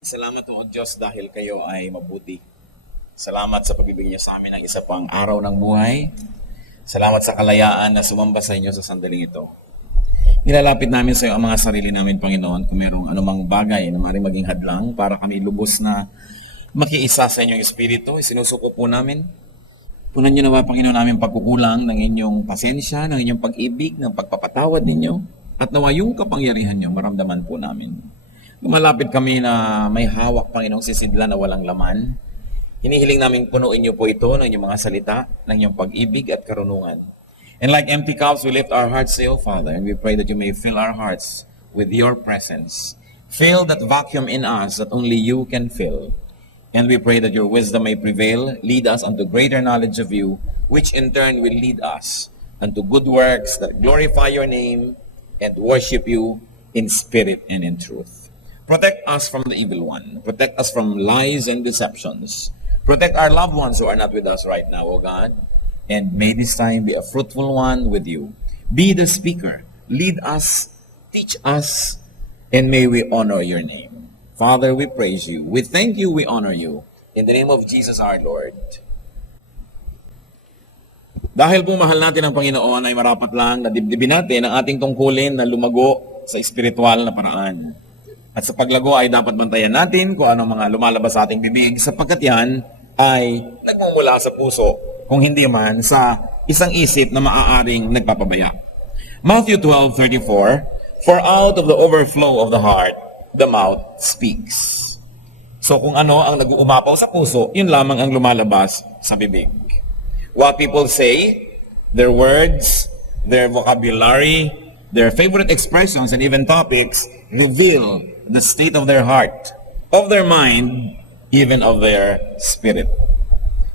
Salamat po, Diyos, dahil kayo ay mabuti. Salamat sa pagbibigay niyo sa amin ng isa pang araw ng buhay. Salamat sa kalayaan na sumamba sa inyo sa sandaling ito. Nilalapit namin sa iyo ang mga sarili namin, Panginoon, kung mayroong anumang bagay na maaaring maging hadlang para kami lubos na makiisa sa inyong Espiritu. Isinusuko po namin. Punan niyo naman, Panginoon, namin pagkukulang ng inyong pasensya, ng inyong pag-ibig, ng pagpapatawad ninyo. At nawa yung kapangyarihan niyo, maramdaman po namin. Lumalapit kami na may hawak, Panginoong sisidla na walang laman. Hinihiling namin punuin niyo po ito ng inyong mga salita, ng inyong pag-ibig at karunungan. And like empty cups, we lift our hearts to you, Father, and we pray that you may fill our hearts with your presence. Fill that vacuum in us that only you can fill. And we pray that your wisdom may prevail, lead us unto greater knowledge of you, which in turn will lead us unto good works that glorify your name and worship you in spirit and in truth. Protect us from the evil one. Protect us from lies and deceptions. Protect our loved ones who are not with us right now, O God. And may this time be a fruitful one with you. Be the speaker. Lead us, teach us, and may we honor your name. Father, we praise you. We thank you, we honor you. In the name of Jesus our Lord. Dahil po mahal natin ang Panginoon, ay marapat lang na dibdibin natin ang ating tungkulin na lumago sa espiritual na paraan. At sa paglago ay dapat bantayan natin kung ano mga lumalabas sa ating bibig sapagkat yan ay nagmumula sa puso kung hindi man sa isang isip na maaaring nagpapabaya. Matthew 12:34, for out of the overflow of the heart, the mouth speaks. So kung ano ang nag-uumapaw sa puso, yun lamang ang lumalabas sa bibig. What people say, their words, their vocabulary, their favorite expressions and even topics reveal the state of their heart, of their mind, even of their spirit.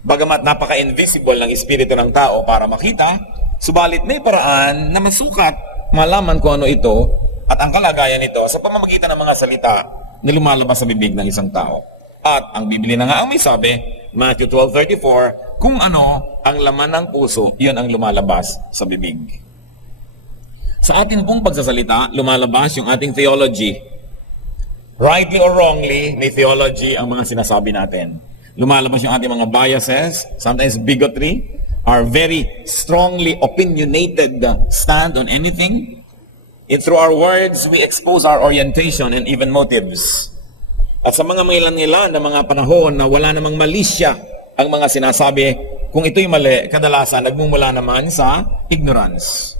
Bagamat napaka-invisible ng espiritu ng tao para makita, subalit may paraan na masukat, malaman kung ano ito at ang kalagayan nito sa pamamagitan ng mga salita na lumalabas sa bibig ng isang tao. At ang Biblia na nga ang may sabi, Matthew 12:34, kung ano ang laman ng puso, yun ang lumalabas sa bibig. Sa atin pong pagsasalita, lumalabas yung ating theology. Rightly or wrongly, may theology ang mga sinasabi natin. Lumalabas yung ating mga biases, sometimes bigotry, our very strongly opinionated stand on anything. Through our words, we expose our orientation and even motives. At sa mga mailan-ilan na mga panahon na wala namang malisya ang mga sinasabi, kung ito'y mali, kadalasan nagmumula naman sa ignorance.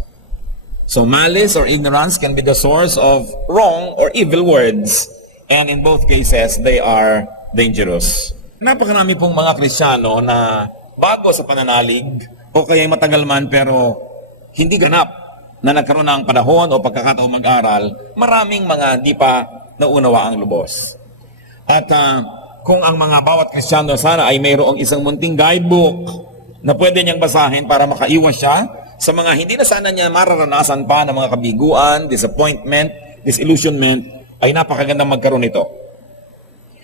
So malice or ignorance can be the source of wrong or evil words. And in both cases, they are dangerous. Napakarami pong mga Kristiyano na bago sa pananalig o kaya matagal man pero hindi ganap na nagkaroon ng panahon o pagkakataong mag-aral, maraming mga di pa naunawa ang lubos. At kung ang mga bawat Kristiyano sana ay mayroong isang munting guidebook na pwede niyang basahin para makaiwas siya sa mga hindi na sana niya mararanasan pa ng mga kabiguan, disappointment, disillusionment, ay napakagandang magkaroon nito.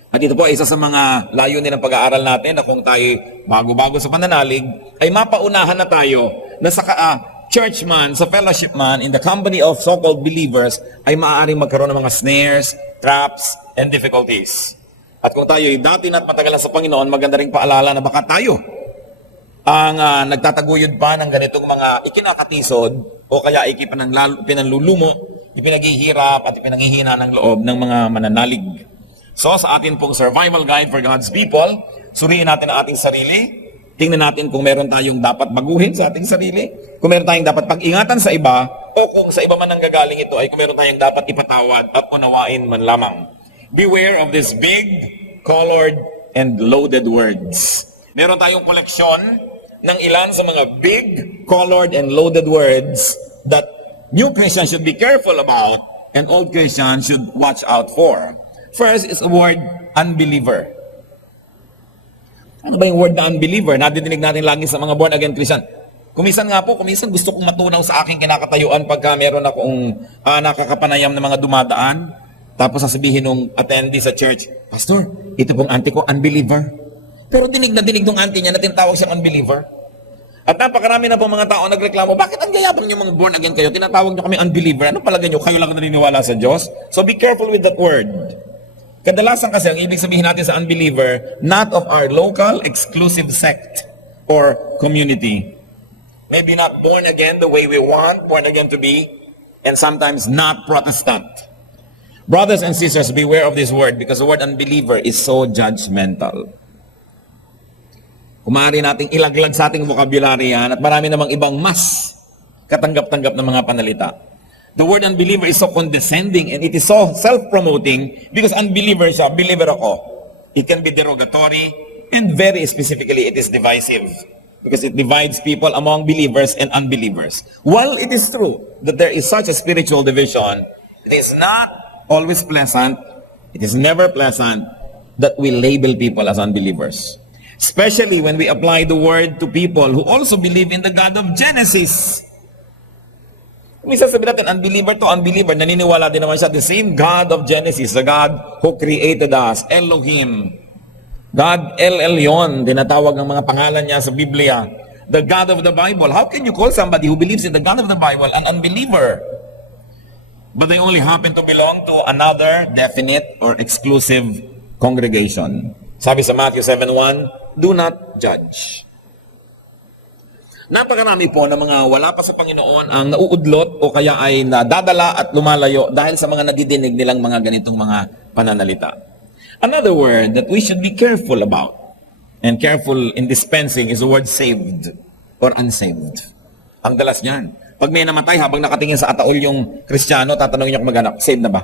At ito po ay isa sa mga layunin ng pag-aaral natin na kung tayo bago-bago sa pananalig, ay mapaunahan na tayo na sa churchman, sa fellowship man, in the company of so-called believers, ay maaaring magkaroon ng mga snares, traps, and difficulties. At kung tayo ay dati na at matagal na sa Panginoon, maganda ring paalala na baka tayo ang nagtataguyod pa ng ganitong mga ikinakatisod o kaya pinanlulumo, ipinaghihirap at ipinaghihina ng loob ng mga mananalig. So sa atin pong survival guide for God's people, suriin natin ang ating sarili, tingnan natin kung meron tayong dapat baguhin sa ating sarili, kung meron tayong dapat pag-ingatan sa iba, o kung sa iba man nanggagaling ito ay kung meron tayong dapat ipatawad at unawain man lamang. Beware of these big, colored, and loaded words. Meron tayong koleksyon ng ilan sa mga big, colored, and loaded words that new Christians should be careful about and old Christians should watch out for. First is the word unbeliever. Ano ba yung word na unbeliever? Nadidinig natin lagi sa mga born-again Christian. Kumisan gusto kong matunaw sa aking kinakatayuan pagka meron akong nakakapanayam na mga dumadaan. Tapos sasabihin nung attendee sa church, Pastor, ito pong auntie ko, unbeliever. Pero dinig na dinig nung auntie niya na tinatawag siyang unbeliever. At napakarami na po mga tao nagreklamo, bakit ang gayabang niyo mga born again kayo? Tinatawag niyo kami unbeliever. Ano palagay niyo? Kayo lang naniniwala sa Diyos? So be careful with that word. Kadalasan kasi ang ibig sabihin natin sa unbeliever, not of our local exclusive sect or community. Maybe not born again the way we want born again to be, and sometimes not Protestant. Brothers and sisters, beware of this word because the word unbeliever is so judgmental. Kumari nating ilaglag sa ating vocabulary yan at marami namang ibang mas katanggap-tanggap ng mga panalita. The word unbeliever is so condescending and it is so self-promoting because unbeliever siya, believer ako. It can be derogatory and very specifically it is divisive because it divides people among believers and unbelievers. While it is true that there is such a spiritual division, it is not always pleasant, it is never pleasant that we label people as unbelievers. Especially when we apply the word to people who also believe in the God of Genesis. Minsan sabi natin, unbeliever to unbeliever, naniniwala din naman siya, the same God of Genesis, the God who created us, Elohim. God, El Elyon, tinatawag ng mga pangalan niya sa Biblia. The God of the Bible. How can you call somebody who believes in the God of the Bible an unbeliever? But they only happen to belong to another definite or exclusive congregation. Sabi sa Matthew 7:1, do not judge. Napakarami po ng mga wala pa sa Panginoon ang nauudlot o kaya ay nadadala at lumalayo dahil sa mga nadidinig nilang mga ganitong mga pananalita. Another word that we should be careful about and careful in dispensing is the word saved or unsaved. Ang dalas niyan. Pag may namatay habang nakatingin sa ataol yung Kristiyano, tatanungin niya kung mag-anak, saved na ba?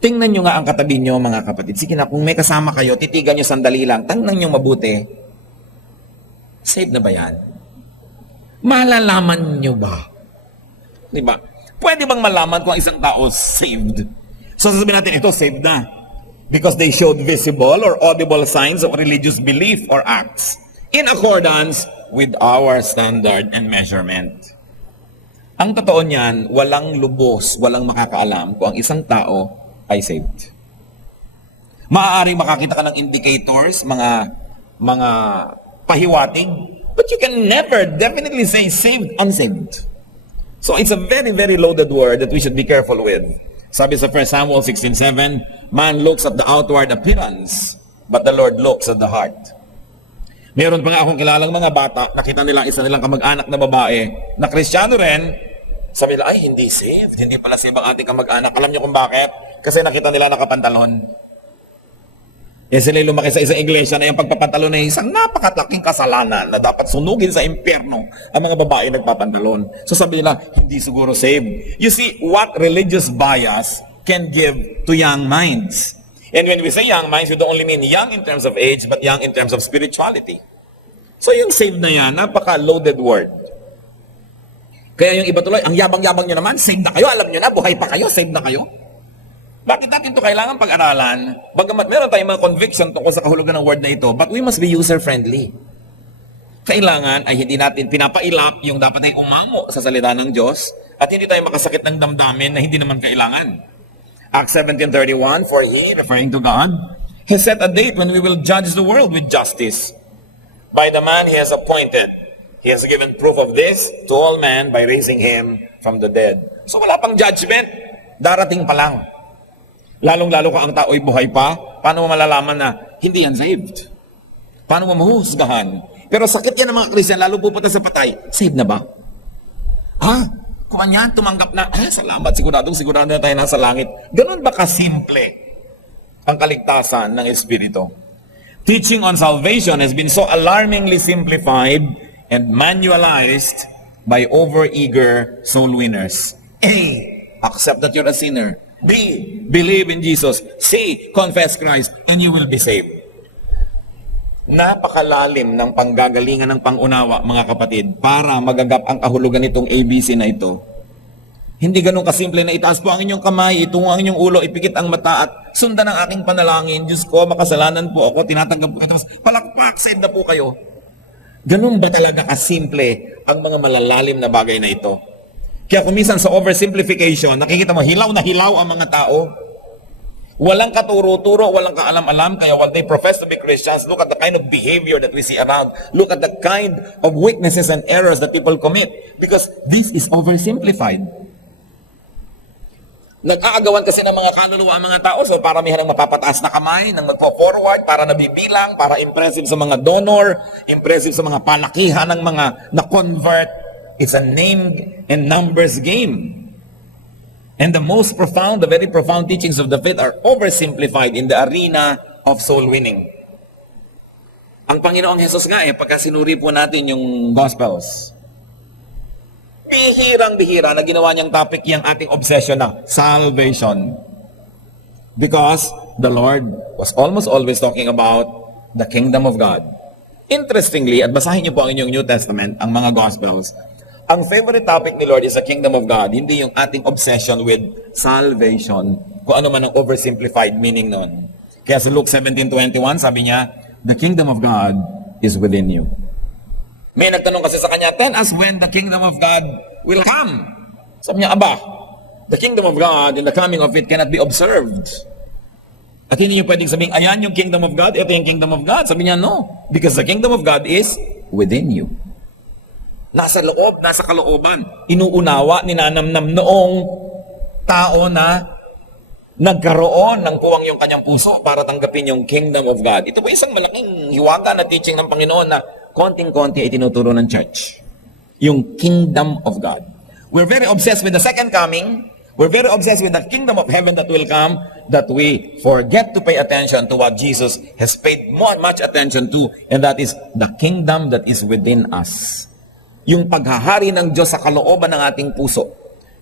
Tingnan nyo nga ang katabi nyo mga kapatid. Sige na, kung may kasama kayo, titigan nyo sandali lang, tingnan nyo mabuti. Saved na ba yan? Malalaman nyo ba? Diba? Pwede bang malaman kung ang isang tao saved? So sasabihin natin, ito saved na. Because they showed visible or audible signs of religious belief or acts in accordance with our standard and measurement. Ang totoo niyan, walang lubos, walang makakaalam kung ang isang tao ay saved. Maaaring makakita ka ng indicators, mga pahiwatig, but you can never definitely say saved, unsaved. So it's a very, very loaded word that we should be careful with. Sabi sa 1 Samuel 16:7, man looks at the outward appearance, but the Lord looks at the heart. Meron pa nga akong kilalang mga bata, nakita nila isa nilang kamag-anak na babae, na Kristiyano rin, sabi nila, ay hindi saved, hindi pala saved ang ating kamag-anak. Alam niyo kung bakit? Kasi nakita nila nakapantalon. Eh sila lumaki sa isang iglesia na yung pagpapantalon ay isang napakalaking kasalanan na dapat sunugin sa impyerno ang mga babae nagpapantalon. So sabi nila, hindi siguro saved. You see, what religious bias can give to young minds. And when we say young minds, we don't only mean young in terms of age, but young in terms of spirituality. So yung saved na yan, napaka-loaded word. Kaya yung iba tuloy, ang yabang-yabang nyo naman, saved na kayo, alam nyo na, buhay pa kayo, saved na kayo. Bakit natin ito kailangan pag-aralan? Bagamat meron tayong mga conviction tungkol sa kahulugan ng word na ito, but we must be user-friendly. Kailangan ay hindi natin pinapailap yung dapat ay umango sa salita ng Diyos at hindi tayo makasakit ng damdamin na hindi naman kailangan. Acts 17:31, for he, referring to God, has set a date when we will judge the world with justice. By the man he has appointed, he has given proof of this to all men by raising him from the dead. So wala pang judgment, darating pa lang. Lalong-lalo ka ang tao'y buhay pa, paano mo malalaman na hindi yan saved? Paano mo mahuhusgahan? Pero sakit yan ng mga Christian, lalo pupunta sa patay, saved na ba? Kumanyan, tumanggap na, salamat, sigurado na tayo nasa langit. Ganun ba kasimple ang kaligtasan ng Espiritu? Teaching on salvation has been so alarmingly simplified and manualized by over-eager soul winners. A, accept that you're a sinner. B, believe in Jesus. C, confess Christ and you will be saved. Napakalalim ng panggagalingan ng pangunawa, mga kapatid, para magagap ang kahulugan nitong ABC na ito. Hindi ganun kasimple na itaas po ang inyong kamay, itungo ang inyong ulo, ipikit ang mata at sundan ang aking panalangin. Diyos ko, makasalanan po ako, tinatanggap po ito. Palakpak, saved na po kayo. Ganun ba talaga kasimple ang mga malalalim na bagay na ito? Kaya kung minsan sa oversimplification, nakikita mo, hilaw na hilaw ang mga tao. Walang katuro-turo, walang kaalam-alam, kaya when they profess to be Christians, look at the kind of behavior that we see around. Look at the kind of weaknesses and errors that people commit. Because this is oversimplified. Nag-aagawan kasi ng mga kaluluwa ang mga tao, so paramihan ng mapapataas na kamay, nang magpo-forward, para nabibilang, para impressive sa mga donor, impressive sa mga palakihan ng mga na-convert. It's a name and numbers game. And the most profound, the very profound teachings of the faith are oversimplified in the arena of soul winning. Ang Panginoong Hesus nga pagka sinuri po natin yung Gospels, bihirang-bihira na ginawa niyang topic yung ating obsession na salvation. Because the Lord was almost always talking about the kingdom of God. Interestingly, at basahin niyo po ang inyong New Testament, ang mga Gospels, ang favorite topic ni Lord is the kingdom of God, hindi yung ating obsession with salvation, kung ano man ang oversimplified meaning nun. Kaya sa Luke 17:21, sabi niya, the kingdom of God is within you. May nagtanong kasi sa kanya, tell us when the kingdom of God will come. Sabi niya, aba, the kingdom of God and the coming of it cannot be observed. At hindi niyo pwedeng sabihin, ayan yung kingdom of God, ito yung kingdom of God. Sabi niya, no. Because the kingdom of God is within you. Nasa loob, nasa kalooban. Inuunawa, ninanamnam noong tao na nagkaroon ng puwang yung kanyang puso para tanggapin yung kingdom of God. Ito po isang malaking hiwaga na teaching ng Panginoon na konting-konti ay tinuturo ng church. Yung kingdom of God. We're very obsessed with the second coming. We're very obsessed with the kingdom of heaven that will come, that we forget to pay attention to what Jesus has paid much attention to, and that is the kingdom that is within us. Yung paghahari ng Diyos sa kalooban ng ating puso.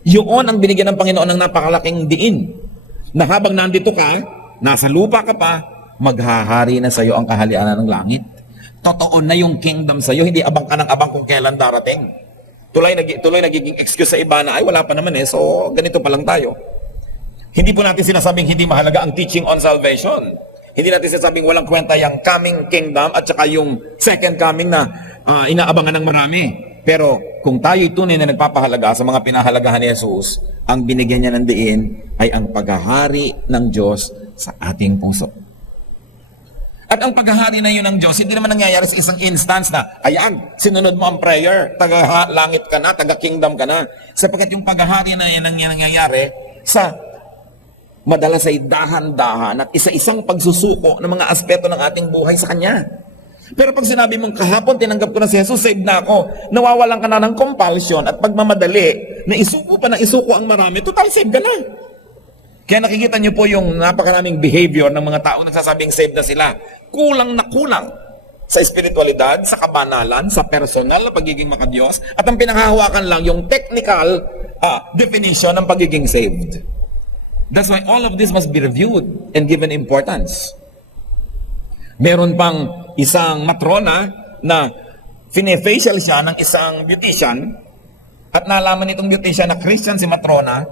Yun ang binigyan ng Panginoon ng napakalaking diin. Na habang nandito ka, nasa lupa ka pa, maghahari na sa iyo ang kaharian ng langit. Totoo na yung kingdom sa iyo, hindi abang ka ng abang kung kailan darating. Tuloy nagiging excuse sa iba na, ay wala pa naman so ganito pa lang tayo. Hindi po natin sinasabing hindi mahalaga ang teaching on salvation. Hindi natin sinasabing walang kwenta yung coming kingdom at saka yung second coming na inaabangan ng marami. Pero kung tayo'y tunay na nagpapahalaga sa mga pinahalagahan ni Jesus, ang binigyan niya ng diin ay ang paghahari ng Diyos sa ating puso. At ang paghahari na yun ng Diyos, hindi naman nangyayari sa isang instance na, ayan, sinunod mo ang prayer, taga-langit ka na, taga-kingdom ka na. Sapagkat yung paghahari na yan ang nangyayari sa madalas ay dahan-dahan at isa-isang pagsusuko ng mga aspeto ng ating buhay sa Kanya. Pero pag sinabi mong kahapon, tinanggap ko na si Jesus, saved na ako, nawawalan ka na ng compulsion at pagmamadali na isuko pa na isuko ang marami, total saved ka na. Kaya nakikita niyo po yung napakaraming behavior ng mga tao nagsasabing saved na sila. Kulang na kulang sa espiritualidad, sa kabanalan, sa personal na pagiging makadiyos, at ang pinanghahawakan lang yung technical definition ng pagiging saved. That's why all of this must be reviewed and given importance. Meron pang isang matrona na fine-facial siya ng isang beautician at nalaman nitong beautician na Christian si matrona,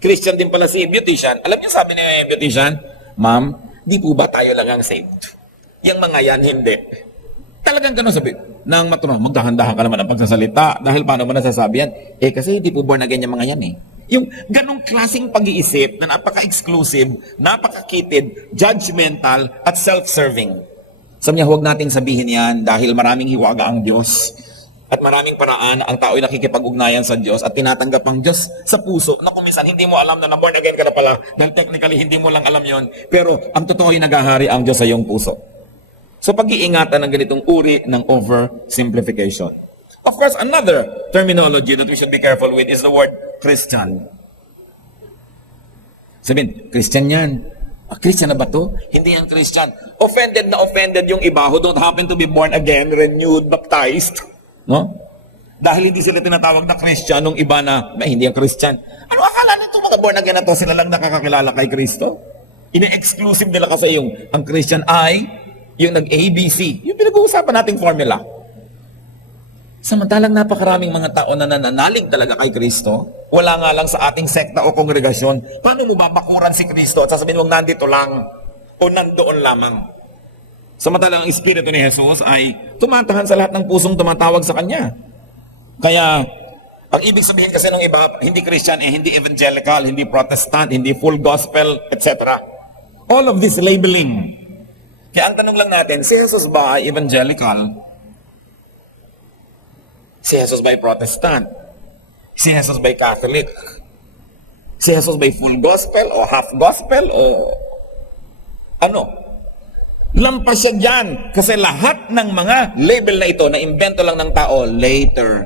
Christian din pala si beautician. Alam niyo sabi ni beautician, ma'am, di po ba tayo lang ang saved? Yang mga yan, hindi. Talagang ganun sabi ng matrona, magdahan-dahan ka naman ang pagsasalita dahil paano mo nasasabi yan? Kasi hindi po born again yung mga yan Yung ganong klaseng pag-iisip na napaka-exclusive, napaka-kitid, judgmental, at self-serving. Sabi niya, huwag nating sabihin yan dahil maraming hiwaga ang Diyos at maraming paraan ang tao ay nakikipag-ugnayan sa Diyos at tinatanggap ang Diyos sa puso na kuminsan hindi mo alam na born again ka na pala dahil technically hindi mo lang alam yon, pero ang totoo ay naghahari ang Diyos sa iyong puso. So pag-iingatan ng ganitong uri ng oversimplification. Of course, another terminology that we should be careful with is the word Christian. Sabihin, Christian yan. Christian na ba to? Hindi yan Christian. Offended na offended yung iba who don't happen to be born again, renewed, baptized. No? Dahil hindi sila tinatawag na Christian nung iba na, hindi yan Christian. Ano akala nito mga born again na to? Sila lang nakakakilala kay Kristo? Ine-exclusive nila kasi yung ang Christian ay yung nag-ABC. Yung pinag-uusapan nating formula. Samantalang napakaraming mga tao na nananalig talaga kay Kristo, wala nga lang sa ating sekta o kongregasyon, paano mo babakuran si Kristo at sasabihin mong nandito lang o nandoon lamang? Samantalang ang Espiritu ni Jesus ay tumatahan sa lahat ng pusong tumatawag sa Kanya. Kaya, ang ibig sabihin kasi ng iba, hindi Christian, hindi evangelical, hindi Protestant, hindi full gospel, etc. All of this labeling. Kaya ang tanong lang natin, si Jesus ba ay evangelical? Si Jesus ba'y Protestant? Si Jesus ba'y Catholic? Si Jesus ba'y full gospel o half gospel o ano? Lampas siya dyan. Kasi lahat ng mga label na ito, na invento lang ng tao, later.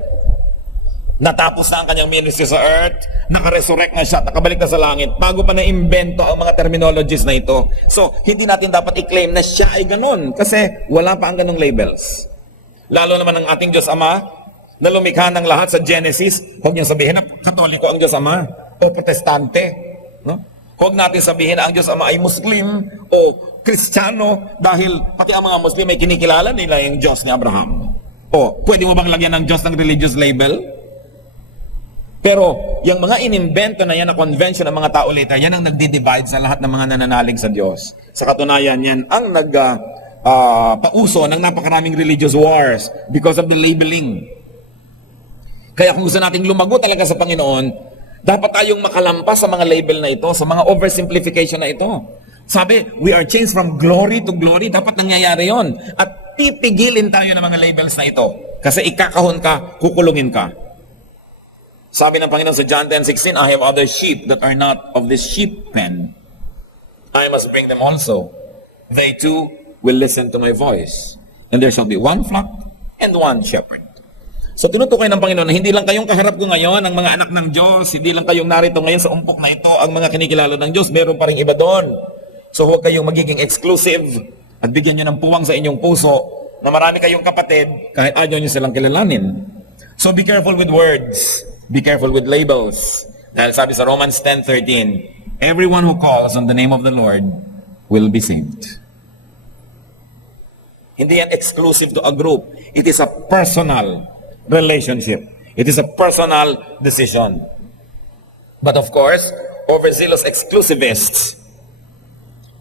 Natapos na ang kanyang ministry sa earth, nakaresurrect na siya, nakabalik na sa langit, bago pa na-invento ang mga terminologies na ito. So, hindi natin dapat i-claim na siya ay ganun, kasi wala pa ang ganung labels. Lalo naman ang ating Diyos Ama, na lumikha ng lahat sa Genesis, huwag niyong sabihin na Katoliko ang Diyos Ama, o Protestante. No? Huwag natin sabihin na ang Diyos Ama ay Muslim, o Kristiyano, dahil pati ang mga Muslim ay kinikilala nila yung Diyos ni Abraham. O, pwede mo bang lagyan ng Diyos ng religious label? Pero, yung mga inimbento na yan na convention ng mga tao later, yan ang nagdi-divide sa lahat ng mga nananalig sa Diyos. Sa katunayan, yan ang pauso ng napakaraming religious wars because of the labeling. Kaya kung gusto nating lumago talaga sa Panginoon, dapat tayong makalampas sa mga label na ito, sa mga oversimplification na ito. Sabi, we are changed from glory to glory. Dapat nangyayari yon. At pipigilin tayo ng mga labels na ito. Kasi ikakahon ka, kukulungin ka. Sabi ng Panginoon sa John 10:16, I have other sheep that are not of this sheep pen. I must bring them also. They too will listen to my voice. And there shall be one flock and one shepherd. So tinutukoy ng Panginoon na hindi lang kayong kaharap ko ngayon, ang mga anak ng Diyos, hindi lang kayong narito ngayon sa umpok na ito, ang mga kinikilala ng Diyos, meron pa rin iba doon. So huwag kayong magiging exclusive at bigyan nyo ng puwang sa inyong puso na marami kayong kapatid kahit ayaw nyo silang kilalanin. So be careful with words. Be careful with labels. Dahil sabi sa Romans 10:13, everyone who calls on the name of the Lord will be saved. Hindi yan exclusive to a group. It is a personal relationship. It is a personal decision. But of course, overzealous exclusivists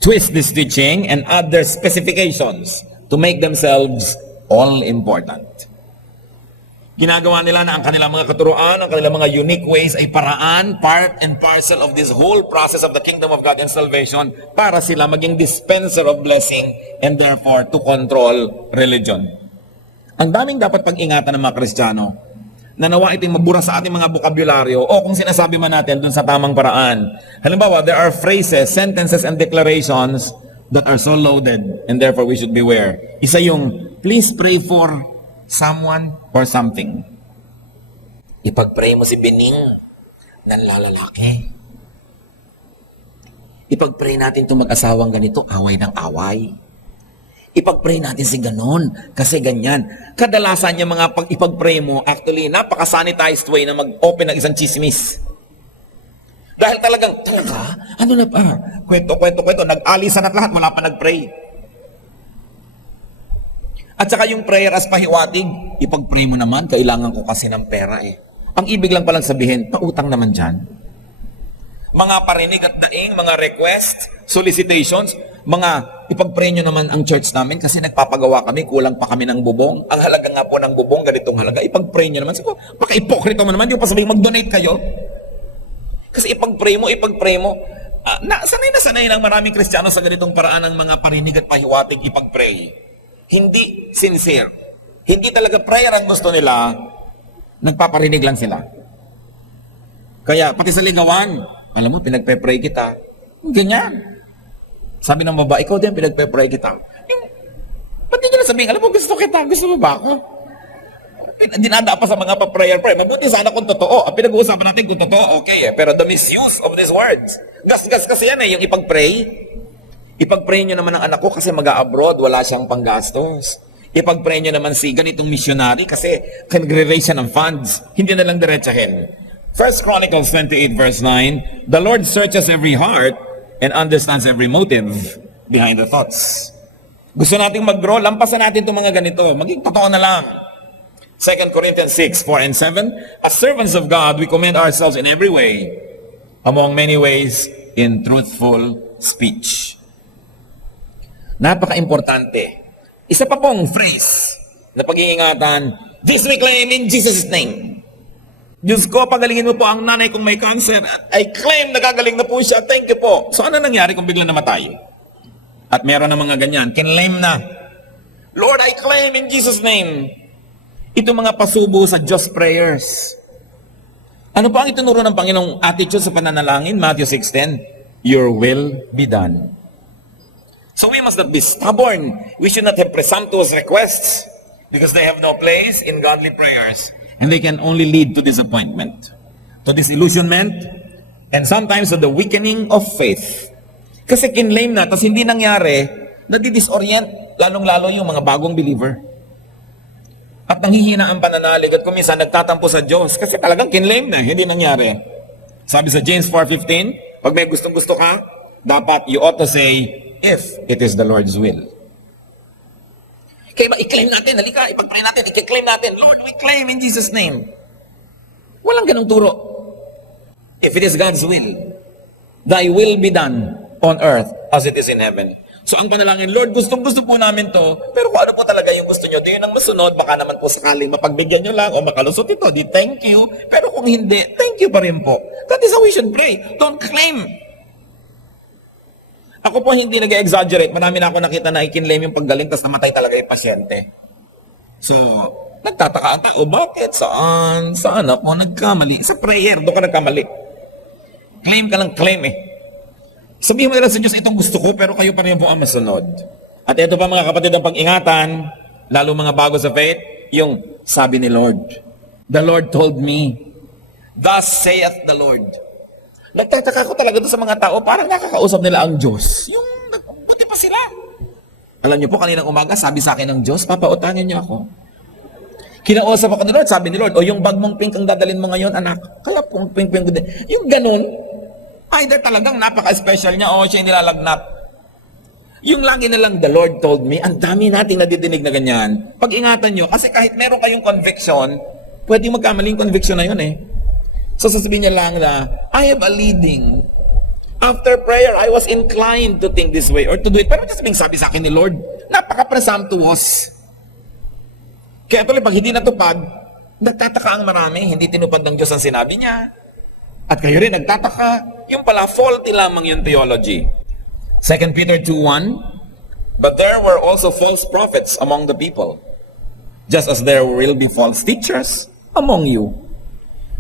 twist this teaching and add their specifications to make themselves all important. Ginagawa nila na ang kanilang mga katuruan, ang kanilang mga unique ways ay paraan, part and parcel of this whole process of the kingdom of God and salvation para sila maging dispenser of blessing and therefore to control religion. Ang daming dapat pag-ingatan ng mga Kristiyano na nawa iting mabura sa ating mga bokabularyo o kung sinasabi man natin dun sa tamang paraan. Halimbawa, there are phrases, sentences, and declarations that are so loaded and therefore we should beware. Isa yung, please pray for someone or something. Ipag-pray mo si Bening ng lalaki. Ipag-pray natin itong mag-asawang ganito, away ng away. Ipag-pray natin si ganon, kasi ganyan. Kadalasan yung mga pag-ipag-pray mo, actually, napaka-sanitized way na mag-open ng isang chismis. Dahil talaga, ano na pa? Kwento, nag-alisan at lahat, wala pa nag-pray. At saka yung prayer as pahiwatig, ipag-pray mo naman, kailangan ko kasi ng pera eh. Ang ibig lang palang sabihin, pautang naman dyan. Mga parinig at daing, mga request, solicitations, mga ipag-pray nyo naman ang church namin kasi nagpapagawa kami, kulang pa kami ng bubong. Ang halaga nga po ng bubong, ganitong halaga, ipag-pray nyo naman. Sabi ko, paka-ipokrito mo naman, di pa sabihin mag-donate kayo. Kasi ipag-pray mo. Sanay ng maraming Kristiyano sa ganitong paraan ng mga parinig at pahiwatig ipag-pray. Hindi sincere. Hindi talaga prayer ang gusto nila, nagpaparinig lang sila. Kaya, pati sa ligawan, alam mo, pinagpe-pray kita. Ganyan. Sabi ng babae, ikaw din, pinagpe-pray kita. Ba't di nila sabihin, alam mo, gusto kita, gusto mo ba ako? Dinada pa sa mga pa-prayer. Mabuti sana kung totoo. Ang pinag-uusapan natin kung totoo, okay eh. Pero the misuse of these words. Gas-gas kasi yan eh, yung ipag-pray. Ipag-pray nyo naman ang anak ko kasi mag-a-abroad, wala siyang panggastos. Ipag-pray nyo naman si ganitong missionary kasi nagre-raise siya ng funds. Hindi na lang diretsahin. 1 Chronicles 28 verse 9, the Lord searches every heart and understands every motive behind the thoughts. Gusto nating mag-grow, lampasan natin itong mga ganito. Maging totoo na lang. 2 Corinthians 6, 4 and 7, as servants of God, we commend ourselves in every way, among many ways, in truthful speech. Napaka-importante. Isa pa pong phrase na pag-iingatan, this we claim in Jesus' name. Diyos ko, pagalingin mo po ang nanay kong may cancer. I claim na gagaling na po siya. Thank you po. So ano nangyari kung bigla namatay? At meron na mga ganyan. Kinlaim na. Lord, I claim in Jesus' name. Ito mga pasubo sa just prayers. Ano pa ang itinuro ng Panginoong attitude sa pananalangin? Matthew 6:10, your will be done. So we must not be stubborn. We should not have presumptuous requests because they have no place in godly prayers. And they can only lead to disappointment, to disillusionment, and sometimes to the weakening of faith. Kasi kinlaim na, tas hindi nangyari, nadidisorient, lalong-lalo yung mga bagong believer. At nanghihina ang pananalig at kuminsan nagtatampo sa Diyos kasi talagang kinlaim na, hindi nangyari. Sabi sa James 4:15, pag may gustong-gusto ka, dapat you ought to say, if it is the Lord's will. Kaya i-claim natin, halika, ipag-pray natin, i-claim natin, Lord, we claim in Jesus' name. Walang ganong turo. If it is God's will, thy will be done on earth as it is in heaven. So ang panalangin, Lord, gustong-gusto po namin to, pero kung ano po talaga yung gusto nyo, di yun ang masunod, baka naman po sakaling mapagbigyan nyo lang o makalusot ito, di thank you. Pero kung hindi, thank you pa rin po. That is how we should pray. Don't claim. Ako po hindi nag-exaggerate. Marami na ako nakita na ikinlaim yung paggaling, tapos namatay talaga yung pasyente. So, nagtataka ang tao, bakit? Saan? Saan ako nagkamali? Sa prayer, doon ka nagkamali. Claim ka lang, claim eh. Sabihin mo nila sa Diyos, itong gusto ko, pero kayo pa rin po ang masunod. At ito pa mga kapatid ang pag-ingatan, lalo mga bago sa faith, yung sabi ni Lord. The Lord told me, thus saith the Lord. Nagtataka ko talaga doon sa mga tao, parang nakakausap nila ang Diyos. Yung, buti pa sila. Alam niyo po, kaninang umaga, sabi sa akin ng Diyos, papautangin niyo ako. Kinausap ako ni Lord, sabi ni Lord, o yung bag mong pink ang dadalhin mo ngayon, anak. Kaya pong pink. Yung ganun, either talagang napaka-special niya o siya nilalagnat. Yung lagi na lang, the Lord told me, ang dami nating nadidinig na ganyan. Pag-ingatan nyo, kasi kahit meron kayong conviction, pwede magkamaling conviction na yun eh. So sasabihin niya lang na, I have a leading. After prayer, I was inclined to think this way or to do it. Pero sabihin sabi sa akin ni Lord, napaka-presumptuous. Kaya tuloy, pag hindi natupad, nagtataka ang marami, hindi tinupad ng Diyos ang sinabi niya. At kayo rin nagtataka, yung pala faulty lamang yung theology. 2 Peter 2:1, but there were also false prophets among the people, just as there will be false teachers among you.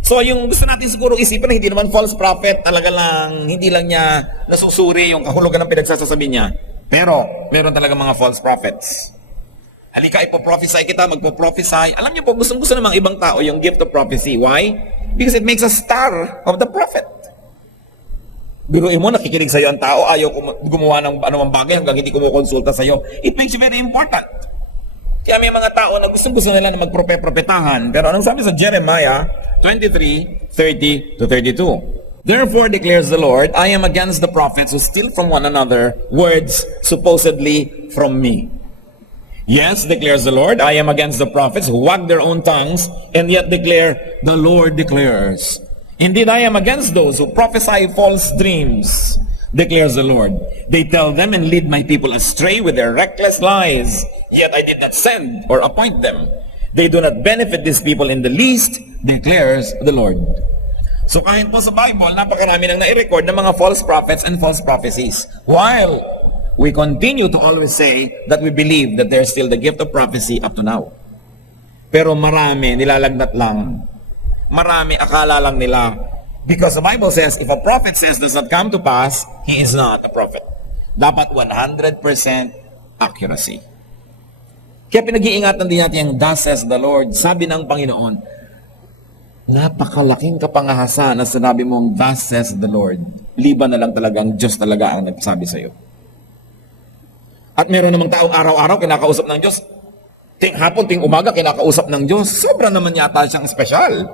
So yung gusto natin siguro isipin na hindi naman false prophet, talaga lang, hindi lang niya nasusuri yung kahulugan ng pinagsasasabi niya. Pero, meron talaga mga false prophets. Halika, ipoprophesy kita, magpo-prophesy. Alam niyo po, gusto ng mga ibang tao yung gift of prophecy. Why? Because it makes a star of the prophet. Biruin mo, nakikinig sa'yo ang tao, ayaw gumawa ng anumang bagay hanggang hindi kumukonsulta sa'yo. It makes you very important. Kaya may mga tao na gusto nila na magprope-propetahan. Pero anong sabi sa Jeremiah 23:30-32? Therefore declares the Lord, I am against the prophets who steal from one another words supposedly from me. Yes, declares the Lord, I am against the prophets who wag their own tongues and yet declare, the Lord declares. Indeed, I am against those who prophesy false dreams, declares the Lord. They tell them and lead my people astray with their reckless lies, yet I did not send or appoint them. They do not benefit these people in the least, declares the Lord. So kahit po sa Bible, napakarami nang nai-record ng mga false prophets and false prophecies. While we continue to always say that we believe that there's still the gift of prophecy up to now. Pero marami, nilalagnat lang. Marami, akala lang nila. Because the Bible says, if a prophet says does not come to pass, he is not a prophet. Dapat 100% accuracy. Kaya pinag-iingatan din natin yung thus says the Lord. Sabi ng Panginoon, napakalaking kapangahasan na sinabi mong thus says the Lord. Liban na lang talaga ang Diyos talaga ang nagsabi sa iyo. At meron namang taong araw-araw kinakausap ng Diyos. Ting hapon, ting umaga kinakausap ng Diyos. Sobra naman yata siyang espesyal.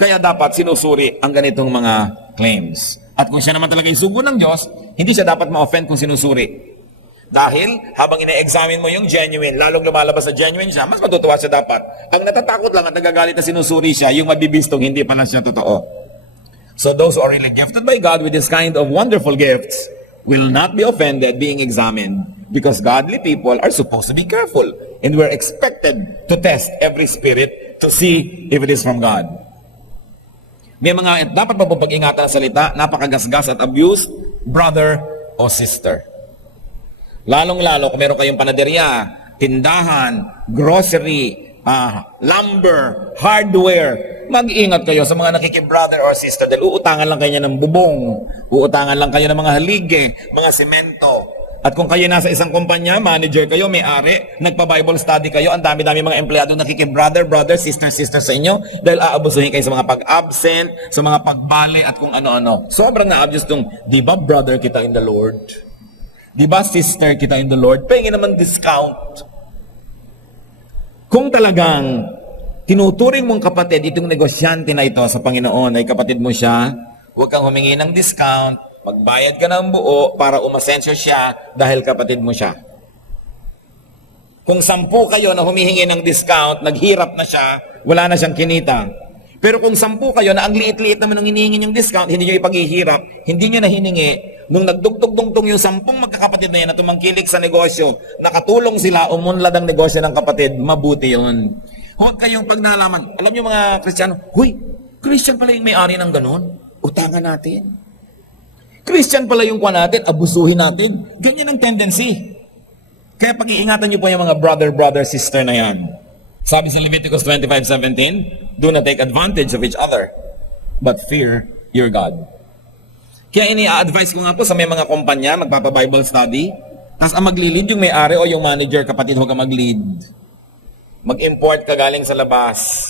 Kaya dapat sinusuri ang ganitong mga claims. At kung siya naman talaga yung sugo ng Diyos, hindi siya dapat ma-offend kung sinusuri. Dahil habang ina-examine mo yung genuine, lalong lumalabas sa genuine siya, mas matutuwa siya dapat. Ang natatakot lang at nagagalit na sinusuri siya, yung mabibistong hindi pa na siya totoo. So those who are really gifted by God with this kind of wonderful gifts will not be offended being examined because godly people are supposed to be careful and we're expected to test every spirit to see if it is from God. May mga dapat pa po pag-ingatan sa salita, napakagasgas at abuse, brother o sister. Lalong-lalo kung meron kayong panaderya, tindahan, grocery, lumber, hardware, mag-ingat kayo sa mga nakiki-brother or sister dahil uutangan lang kayo ng bubong, uutangan lang kayo ng mga halige, mga semento. At kung kayo nasa isang kumpanya, manager kayo, may-ari, nagpa-Bible study kayo, ang dami-dami mga empleyado nakiki-brother, sister sa inyo dahil aabusuhin kayo sa mga pag-absent, sa mga pagbali at kung ano-ano. Sobrang na-abuse tong, di ba brother kita in the Lord? Di ba sister kita in the Lord? Pahingin naman discount. Kung talagang tinuturing mong kapatid, itong negosyante na ito sa Panginoon ay kapatid mo siya, huwag kang humingi ng discount, magbayad ka ng buo para umasensyo siya dahil kapatid mo siya. Kung 10 kayo na humihingi ng discount, naghirap na siya, wala na siyang kinita. Pero kung 10 kayo na ang liit-liit naman ng hinihingi niyong discount, hindi niyo ipaghihirap, hindi niyo na hiningi, nung nagdugtog-dungtong yung 10 magkakapatid na yan na tumangkilik sa negosyo, nakatulong sila, umunlad ang negosyo ng kapatid, mabuti yun. Huwag kayong pag nalaman. Alam niyo mga Kristiyano, huy, Christian pala yung may-ari ng ganon, utangan natin. Christian pala yung kwa natin, abusuhin natin. Ganyan ang tendency. Kaya pag-iingatan niyo po yung mga brother, sister na yan. Sabi sa Leviticus 25:17, do not take advantage of each other, but fear your God. Kaya ini-advise ko nga po sa may mga kumpanya, magpapa-Bible study, tapos ang mag-lead yung may-ari o yung manager, kapatid, huwag ka mag-lead. Mag-import ka galing sa labas.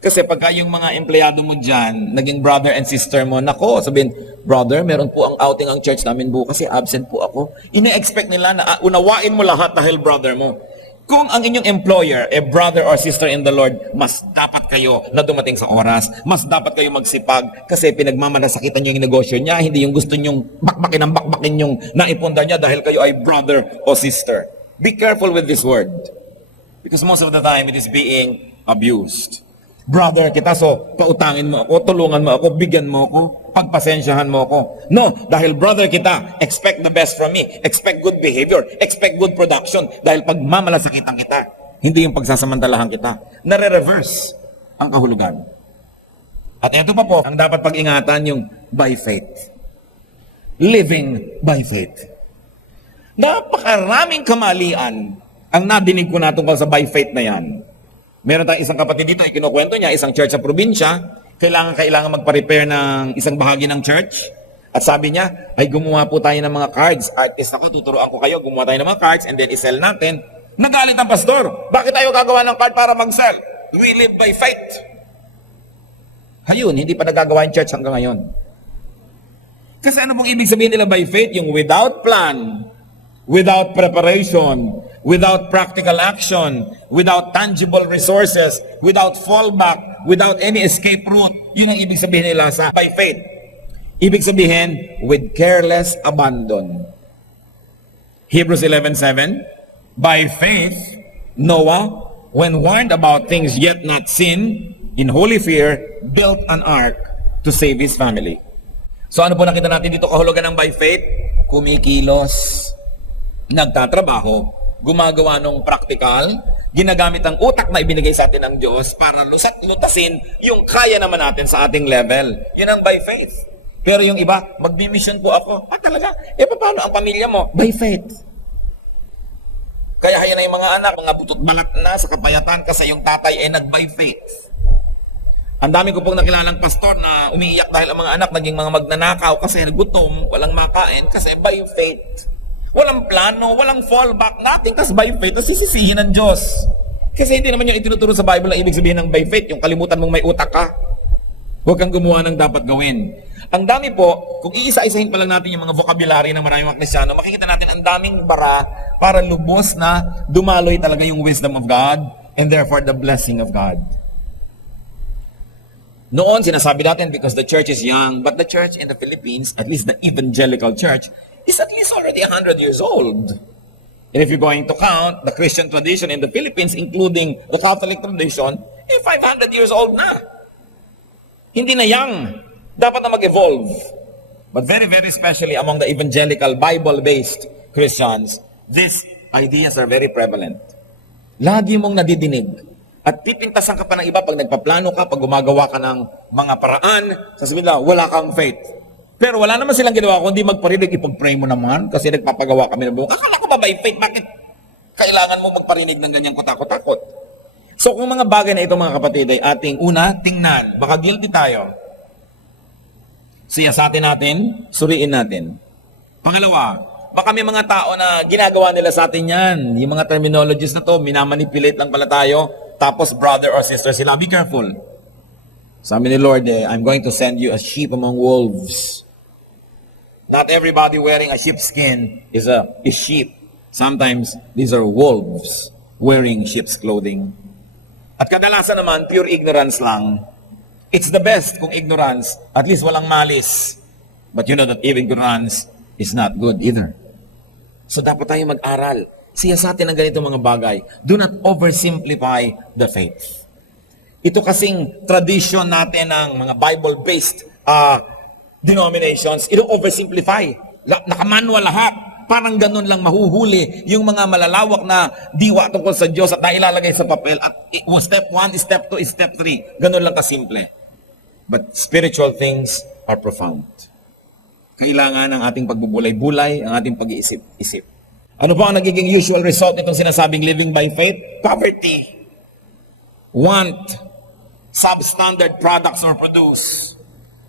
Kasi pagka yung mga empleyado mo dyan, naging brother and sister mo, nako, sabihin, brother, meron po ang outing ang church namin bukas kasi absent po ako. Ine-expect nila na unawain mo lahat dahil brother mo. Kung ang inyong employer, brother or sister in the Lord, mas dapat kayo na dumating sa oras, mas dapat kayo magsipag kasi pinagmamalasakitan nyo yung negosyo niya, hindi yung gusto nyong bakbakin yung naipunda niya dahil kayo ay brother o sister. Be careful with this word. Because most of the time, it is being abused. Brother kita, so pautangin mo ako, tulungan mo ako, bigyan mo ako, pagpasensyahan mo ako. No, dahil brother kita, expect the best from me, expect good behavior, expect good production, dahil pagmamalasakitan kita, hindi yung pagsasamantalahan kita. Nare-reverse ang kahulugan. At ito pa po, ang dapat pag-ingatan yung by faith. Living by faith. Napakaraming kamalian ang nadinig ko na tungkol sa by faith na yan. Meron tayong isang kapatid dito, ikinukwento niya, isang church sa probinsya, kailangan magpa-repair ng isang bahagi ng church. At sabi niya, ay gumawa po tayo ng mga cards. Artist ako, tuturuan ko kayo, gumawa tayo ng mga cards and then isell natin. Nagalit ang pastor. Bakit tayo gagawa ng card para mag-sell? We live by faith. Hayun, hindi pa nagagawa yung church hanggang ngayon. Kasi ano pong ibig sabihin nila by faith? Yung without plan, without preparation, without practical action, without tangible resources, without fallback, without any escape route. Yun ang ibig sabihin nila sa by faith. Ibig sabihin, with careless abandon. Hebrews 11:7, by faith, Noah, when warned about things yet not seen, in holy fear, built an ark to save his family. So ano po nakita natin dito kahulugan ng by faith? Kumikilos, nagtatrabaho, gumagawa ng practical, ginagamit ang utak na ibinigay sa atin ng Diyos para lutasin yung kaya naman natin sa ating level. Yun ang by faith. Pero yung iba, magbi-mission po ako. Talaga? Paano ang pamilya mo? By faith. Kaya haya na yung mga anak, mga butot balat na sa kapayatan kasi yung tatay ay nag-by faith. Ang dami ko pong nakilalang pastor na umiiyak dahil ang mga anak naging mga magnanakaw kasi nagutom, walang makain kasi by faith. Walang plano, walang fallback, nothing. Tapos by faith, tapos sisisihin ng Diyos. Kasi hindi naman yung itinuturo sa Bible na ibig sabihin ng by faith, yung kalimutan mong may utak ka. Huwag kang gumawa ng dapat gawin. Ang dami po, kung iisa-isahin pa lang natin yung mga vocabulary ng maraming mga Kristiyano, makikita natin ang daming bara para lubos na dumaloy talaga yung wisdom of God and therefore the blessing of God. Noon, sinasabi natin because the church is young, but the church in the Philippines, at least the evangelical church, is at least already 100 years old. And if you're going to count the Christian tradition in the Philippines, including the Catholic tradition, 500 years old na. Hindi na young. Dapat na mag-evolve. But very, very especially among the evangelical, Bible-based Christians, these ideas are very prevalent. Lagi mong nadidinig. At pipintasan ka pa ng iba pag nagpaplano ka, pag gumagawa ka ng mga paraan, sasabihin lang, wala kang faith. Pero wala naman silang ginawa kundi magparinig, ipag-pray mo naman kasi nagpapagawa kami ng buong. Akala ko ba by faith, bakit kailangan mo magparinig ng ganyang kutakot-takot? So kung mga bagay na ito mga kapatid ay ating una, tingnan, baka guilty tayo. Siyasatin natin, suriin natin. Pangalawa, baka may mga tao na ginagawa nila sa atin yan. Yung mga terminologies na to, minamanipulate lang pala tayo, tapos brother or sister sila. Be careful. Sabi ni Lord, I'm going to send you as sheep among wolves. Not everybody wearing a sheepskin is sheep. Sometimes, these are wolves wearing sheep's clothing. At kadalasan naman, pure ignorance lang. It's the best kung ignorance, at least walang malis. But you know that even ignorance is not good either. So dapat tayo mag-aral. Siyasatin ang ganitong mga bagay. Do not oversimplify the faith. Ito kasing tradition natin ng mga Bible-based denominations, ito oversimplify. Nakamanual lahat. Parang ganun lang mahuhuli yung mga malalawak na diwa tungkol sa Diyos at nailalagay sa papel at step 1, step 2, step 3. Ganun lang kasimple. But spiritual things are profound. Kailangan ang ating pagbubulay-bulay, ang ating pag-iisip-isip. Ano pa ang nagiging usual result nitong sinasabing living by faith? Poverty. Want. Substandard products or produce.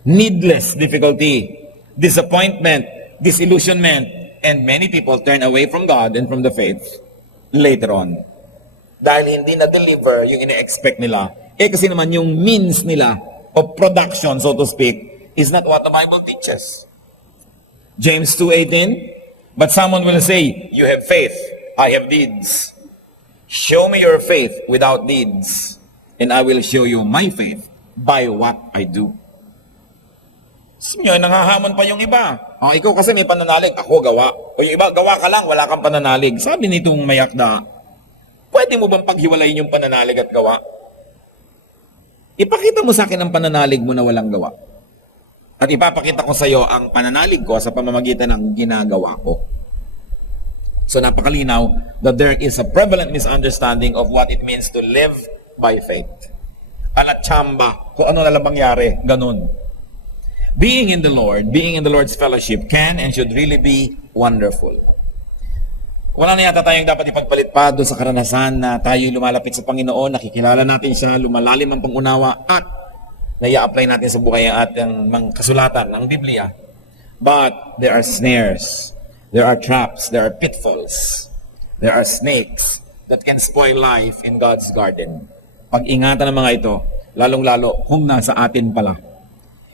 Needless difficulty. Disappointment. Disillusionment. And many people turn away from God and from the faith later on. Dahil hindi na-deliver yung ine-expect nila. Kasi naman yung means nila of production, so to speak, is not what the Bible teaches. James 2:18, but someone will say, you have faith, I have deeds. Show me your faith without deeds, and I will show you my faith by what I do. Sabi nyo, nangahamon pa yung iba. Ikaw kasi may pananalig, ako gawa. O yung iba, gawa ka lang, wala kang pananalig. Sabi nitong mayakda, pwede mo bang paghiwalayin yung pananalig at gawa? Ipakita mo sa akin ang pananalig mo na walang gawa. At ipapakita ko sa iyo ang pananalig ko sa pamamagitan ng ginagawa ko. So napakalinaw that there is a prevalent misunderstanding of what it means to live by faith. Alat chamba, kung ano na lang mangyari, ganun. Being in the Lord, being in the Lord's fellowship can and should really be wonderful. Wala na yata tayong dapat ipagpalit pa doon sa karanasan na tayo lumalapit sa Panginoon, nakikilala natin siya, lumalalim ang pangunawa, at nai-apply natin sa buhay at ang mga kasulatan ng Biblia. But there are snares, there are traps, there are pitfalls, there are snakes that can spoil life in God's garden. Pag-ingatan ng mga ito, lalong-lalo kung nasa atin pala.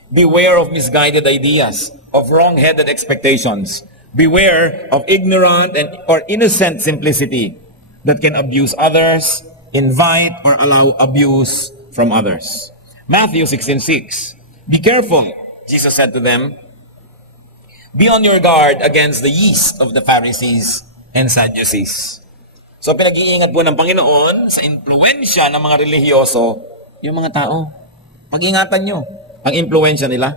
Beware of misguided ideas, of wrong-headed expectations. Beware of ignorant or innocent simplicity that can abuse others, invite or allow abuse from others. Matthew 16:6. Be careful, Jesus said to them. Be on your guard against the yeast of the Pharisees and Sadducees. So pinag-iingat po ng Panginoon sa impluensya ng mga relihiyoso, yung mga tao. Pag-ingatan nyo ang impluensya nila.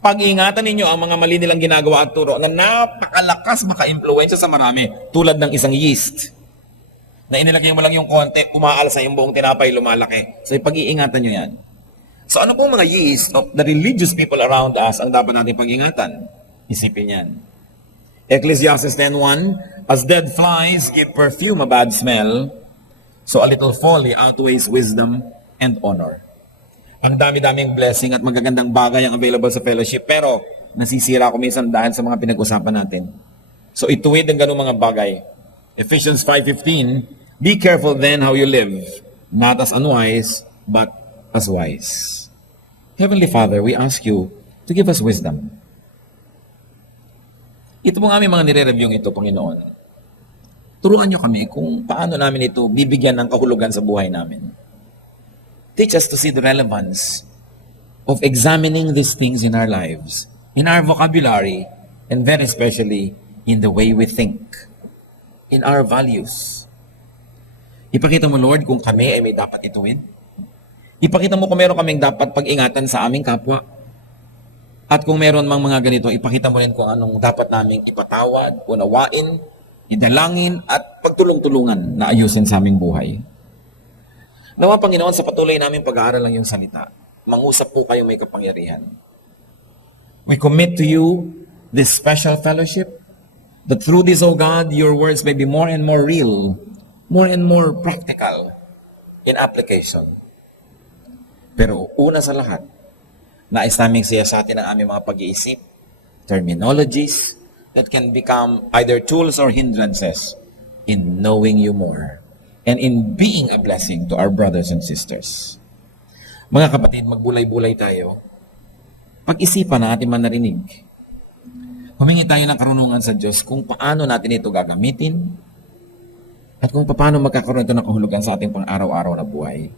Pag-ingatan ninyo ang mga mali nilang ginagawa at turo na napakalakas maka-impluensya sa marami, tulad ng isang yeast na inilagay mo lang yung konti, umaalsa yung buong tinapay, lumalaki. So pag-iingatan nyo yan. So ano pong mga yeast of the religious people around us ang dapat natin pag-ingatan? Isipin yan. Ecclesiastes 10:1, as dead flies give perfume a bad smell, so a little folly outweighs wisdom and honor. Ang dami-daming blessing at magagandang bagay ang available sa fellowship, pero nasisira ko minsan dahil sa mga pinag-usapan natin. So ituwid ang ganung mga bagay. Ephesians 5:15, be careful then how you live, not as unwise, but as wise. Heavenly Father, we ask you to give us wisdom. Ito po nga aming mga nire-review ito, Panginoon. Turuan niyo kami kung paano namin ito bibigyan ng kahulugan sa buhay namin. Teach us to see the relevance of examining these things in our lives, in our vocabulary, and very especially in the way we think, in our values. Ipakita mo, Lord, kung kami ay may dapat ituwin. Ipakita mo kung meron kaming dapat pag-ingatan sa aming kapwa. At kung meron mang mga ganito, ipakita mo rin kung anong dapat naming ipatawad, unawain, idalangin, at pagtulong-tulungan na ayusin sa aming buhay. Nawa, Panginoon, sa patuloy namin pag-aaral ng iyong salita, mangusap po kayo may kapangyarihan. We commit to you this special fellowship, that through this, O God, your words may be more and more real, more and more practical, in application. Pero una sa lahat, nais naming siya sa atin ang aming mga pag-iisip, terminologies that can become either tools or hindrances in knowing you more and in being a blessing to our brothers and sisters. Mga kapatid, magbulay-bulay tayo. Pag-isipan na ating manarinig. Humingi tayo ng karunungan sa Diyos kung paano natin ito gagamitin at kung paano magkakaroon ito ng kahulugan sa ating pang-araw-araw na buhay.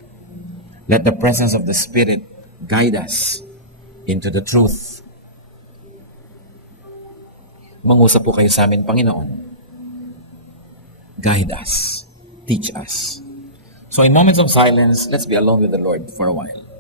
Let the presence of the Spirit guide us into the truth. Mangusap po kayo sa amin, Panginoon. Guide us. Teach us. So in moments of silence, let's be alone with the Lord for a while.